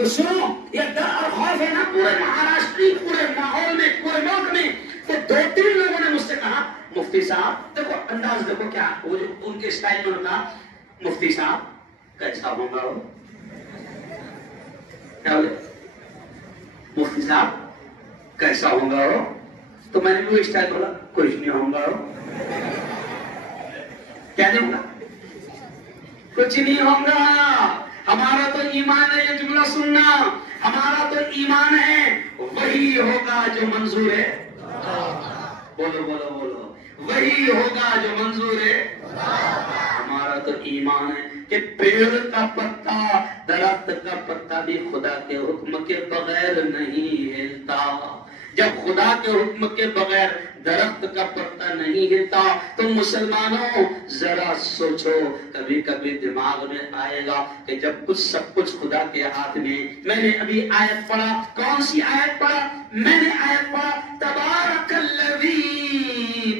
تو سنو، یہ ڈر اور خوف ہے نا پورے مہاراشٹری، پورے ماحول میں، پورے ملک میں. تو 2-3 لوگوں نے مجھ سے کہا مفتی صاحب دیکھو انداز دیکھو کیا وہ جو ان کے اسٹائل میں کہا مفتی صاحب کیسا ہوگا وہ، کیا بولے مفتی صاحب کیسا ہوگا وہ. تو میں نے بھی وہ اسٹائل بولا کچھ نہیں ہوگا وہ. کیا نہیں ہوگا؟ کچھ نہیں ہوگا. ہمارا تو ایمان ہے، یہ جملہ سننا، ہمارا تو ایمان ہے وہی ہوگا جو منظور ہے. بولو بولو بولو، وہی ہوگا جو منظور ہے. ہمارا تو ایمان ہے کہ پیڑ کا پتا، درخت کا پتا بھی خدا کے حکم کے بغیر نہیں ہلتا. جب خدا کے حکم کے بغیر درخت کا پتا نہیں ہلتا تو مسلمانوں ذرا سوچو، کبھی کبھی دماغ میں آئے گا کہ جب کچھ سب کچھ خدا کے ہاتھ میں. میں نے ابھی آیت پڑھا، کون سی آیت پڑھا؟ میں نے آیت پڑھا تبارک الذی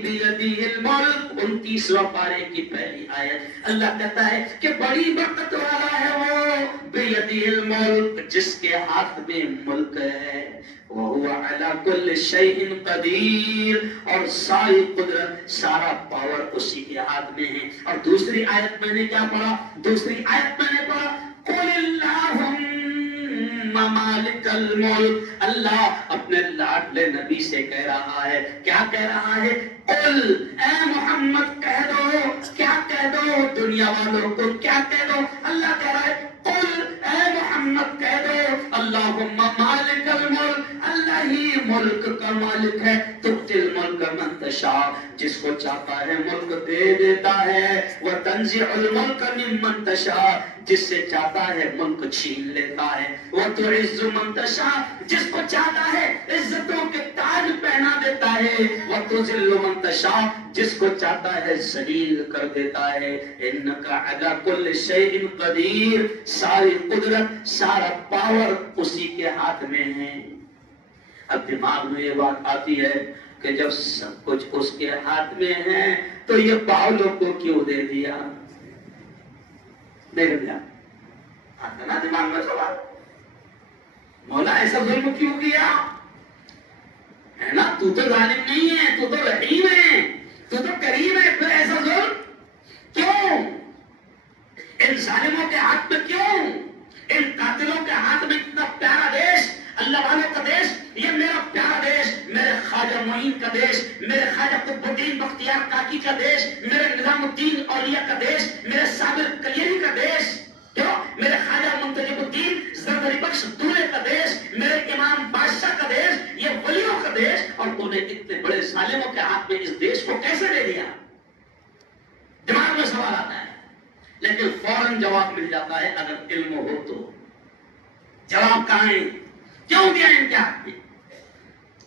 بیدہ الملک، 29واں پارے کی پہلی آیت. اللہ کہتا ہے کہ بڑی برکت والا ہے وہ بیدہ الملک، جس کے ہاتھ میں ملک ہے. وَهُوَ عَلَى كُلِّ شَيْءٍ قَدِيرٌ، اور ساری قدرت، سارا پاور اسی کے ہاتھ میں ہے. اور دوسری آیت میں نے کیا پڑھا؟ دوسری آیت میں نے پڑھا قُلِ اللَّهُمَّ مَالِكَ الْمُلْكِ. اللہ اپنے لاڈلے نبی سے کہہ رہا ہے، کیا کہہ رہا ہے؟ قل، اے محمد کہہ دو. کیا کہہ دو؟ دنیا والوں کو کیا کہہ دو؟ اللہ کہہ رہا ہے قل، اے محمد کہہ دو اللہم مالک الملک، اللہ ہی ملک کا مالک ہے. تؤتی الملک من تشاء، جس کو چاہتا ہے ملک دے دیتا ہے. وتنزع الملک ممن تشاء، جس سے چاہتا ہے ملک چھین لیتا ہے. وتعز من تشاء، جس کو چاہتا ہے عزتوں کے تاج پہنا دیتا ہے. وتذل من تشاء، جس کو چاہتا ہے ذلیل کر دیتا ہے. انک علی کل شیء قدیر، ساری قدرت، سارا پاور اسی کے ہاتھ میں ہے. اب دماغ میں یہ بات آتی ہے کہ جب سب کچھ اس کے ہاتھ میں ہے تو یہ باولوں کو کیوں دے دیا؟ نہیں دیا آتا نا دماغ میں سوال، مولا ایسا ظلم کیوں کیا ہے نا؟ تو ظالم نہیں ہے، تو رحیم ہے، تو کریم ہے، پھر ایسا ظلم کیوں؟ ان ظالموں کے ہاتھ میں کیوں؟ ان قاتلوں کے ہاتھ میں اتنا پیارا دیش، اللہ والوں کا دیش، یہ میرا پیارا دیش، میرے خواجہ معین کا دیش، میرے خواجہ قطب الدین بختیار کاکی کا دیش، میرے نظام الدین اولیاء کا دیش، میرے صابر کلیری کا دیش، کیوں؟ میرے خواجہ منتجب الدین زردری بخش دولے کا دیش، میرے امام بادشاہ کا دیش، یہ ولیوں کا دیش، اور تو نے اتنے بڑے ظالموں کے ہاتھ میں اس دیش کو کیسے دے دیا؟ دماغ میں سوال آتا ہے، لیکن فوراً جواب مل جاتا ہے اگر علم ہو تو. جواب کہاں ہے؟ کیوں دیا ان کے ہاتھ میں؟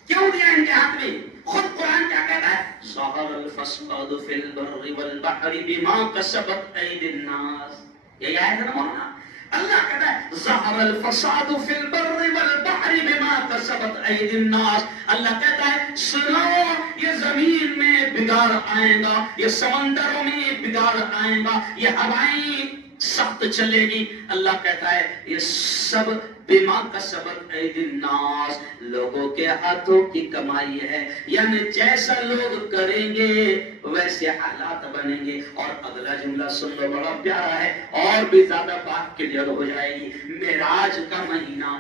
کیوں دیا ان کے ہاتھ میں؟ خود قرآن کیا کہتا ہے؟ ظہر الفساد فی البر والبحر بما کسبت ایدی الناس. یہ آیت ہے نا مولانا؟ اللہ کہتا ہے ظہر الفساد فی البر والبحر بما کسبت ایدی الناس. اللہ کہتا ہے سنو، یہ زمین میں بگاڑ آئے گا، یہ سمندروں میں بگاڑ آئے گا، یہ ہوائیں سخت چلے گی. اللہ کہتا ہے یہ سب بما کسبت ایدی الناس، لوگوں کے ہاتھوں کی کمائی ہے. یعنی جیسا لوگ کریں گے ویسے حالات بنیں گے. اور اگلا جملہ سن لو، بڑا پیارا ہے اور بھی زیادہ بات کلیئر ہو جائے گی. معراج کا مہینہ،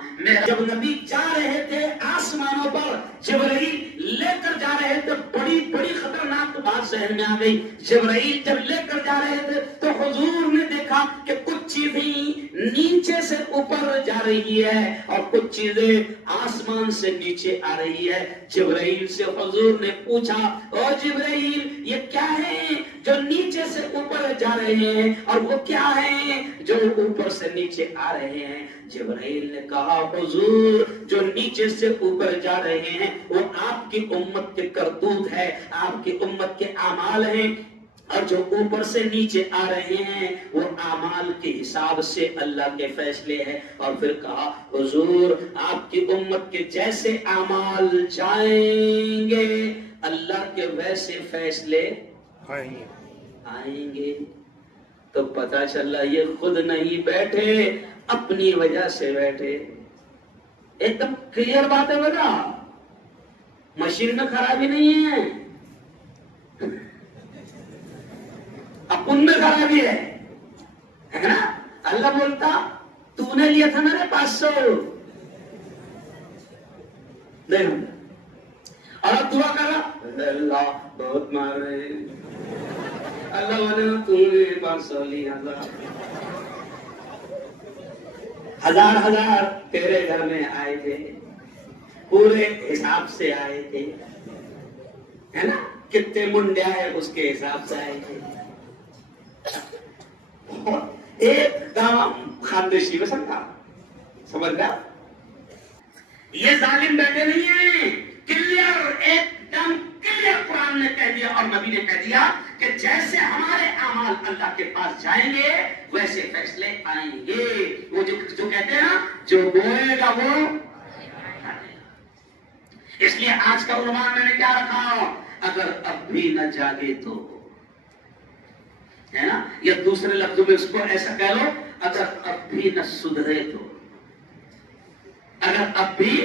جب نبی جا رہے تھے آسمانوں پر، جبرائیل لے کر جا رہے تھے، بڑی بڑی خطرناک بات ذہن میں آ گئی. جبرائیل جب لے کر جا رہے تھے تو حضور نے دیکھا کہ کچھ چیزیں نیچے سے اوپر جا رہی ہے اور کچھ چیزیں آسمان سے نیچے آ رہی ہے. جبرائیل سے حضور نے پوچھا، او جبرائیل یہ کیا ہے جو نیچے سے اوپر جا رہے ہیں اور وہ کیا ہے جو اوپر سے نیچے آ رہے ہیں؟ جبرائیل نے کہا حضور جو نیچے سے اوپر جا رہے ہیں وہ آپ کی امت کے کرتوت ہے، آپ کی امت کے اعمال ہیں، اور جو اوپر سے نیچے آ رہے ہیں وہ اعمال کے حساب سے اللہ کے فیصلے ہیں. اور پھر کہا حضور آپ کی امت کے جیسے اعمال جائیں گے اللہ کے ویسے فیصلے آئیں گے. تو پتہ چلا یہ خود نہیں بیٹھے، اپنی وجہ سے بیٹھے. ایک دم کلیئر بات ہے بیٹا, مشین میں خرابی نہیں ہے, اپن میں خرابی ہے نا. اللہ بولتا تو نے لیا تھا میرے 500 نہیں, اور اب دعا کر رہا اللہ بہت مار رہے ہیں, اللہ والے تو نے 500 لیا تھا, ہزار تیرے گھر میں آئے تھے, پورے حساب سے آئے تھے, ہے نا, کتنے منڈے آئے اس کے حساب سے آئے تھے. ایک دم خاندیشی میں سمجھا, سمجھ گیا. یہ ظالم بیٹھے نہیں ہیں, کلیئر ایک دم کلیئر قرآن نے کہہ دیا اور نبی نے کہہ دیا کہ جیسے ہمارے اعمال اللہ کے پاس جائیں گے ویسے فیصلے آئیں گے. وہ جو کہتے ہیں نا, جو بولے گا وہ, اس لیے آج کا عنوان میں نے کیا رکھا, اگر اب بھی نہ جاگے تو, ہے نا, یا دوسرے لفظوں میں اس کو ایسا کہہ لو, اگر اب بھی نہ سدھرے تو, اگر اب بھی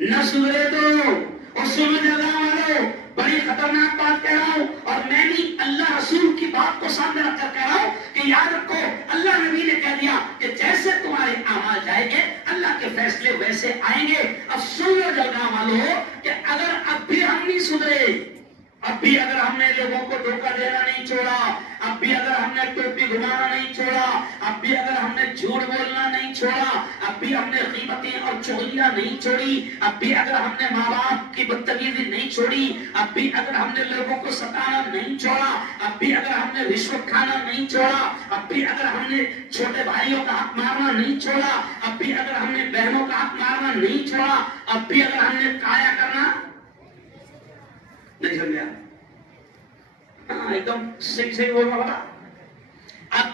نہ سدھرے تو. اور سنو اللہ والو, بڑی خطرناک بات کہہ رہا ہوں, اور میں بھی اللہ رسول کی بات کو سامنے رکھ کر کہہ رہا ہوں کہ یاد رکھو, اللہ نبی نے کہہ دیا کہ جیسے تمہارے اعمال جائیں گے اللہ کے فیصلے ویسے آئیں گے. اب سن لو جلگام والو کہ اگر اب بھی ہم نہیں سدھرے, اب بھی اگر ہم نے لوگوں کو دھوکہ دینا نہیں چھوڑا, اب بھی اگر ہم نے ٹوپی گھمانا نہیں چھوڑا, اب بھی اگر ہم نے جھوٹ بولنا نہیں چھوڑا, اب بھی ہم نے غیبتیں اور چغلیاں نہیں چھوڑی, اب بھی اگر ہم نے ماں باپ کی بدتمیزی نہیں چھوڑی, اب بھی اگر ہم نے لوگوں کو ستانا نہیں چھوڑا, اب بھی اگر ہم نے رشوت کھانا نہیں چھوڑا, اب بھی اگر ہم نے چھوٹے بھائیوں کا حق مارنا نہیں چھوڑا, اب بھی اگر ہم نے بہنوں کا حق مارنا نہیں چھوڑا, اب بھی اگر ہم نے کایا کرنا نہیں سمجھا, ایک دم صحیح بول رہا. اب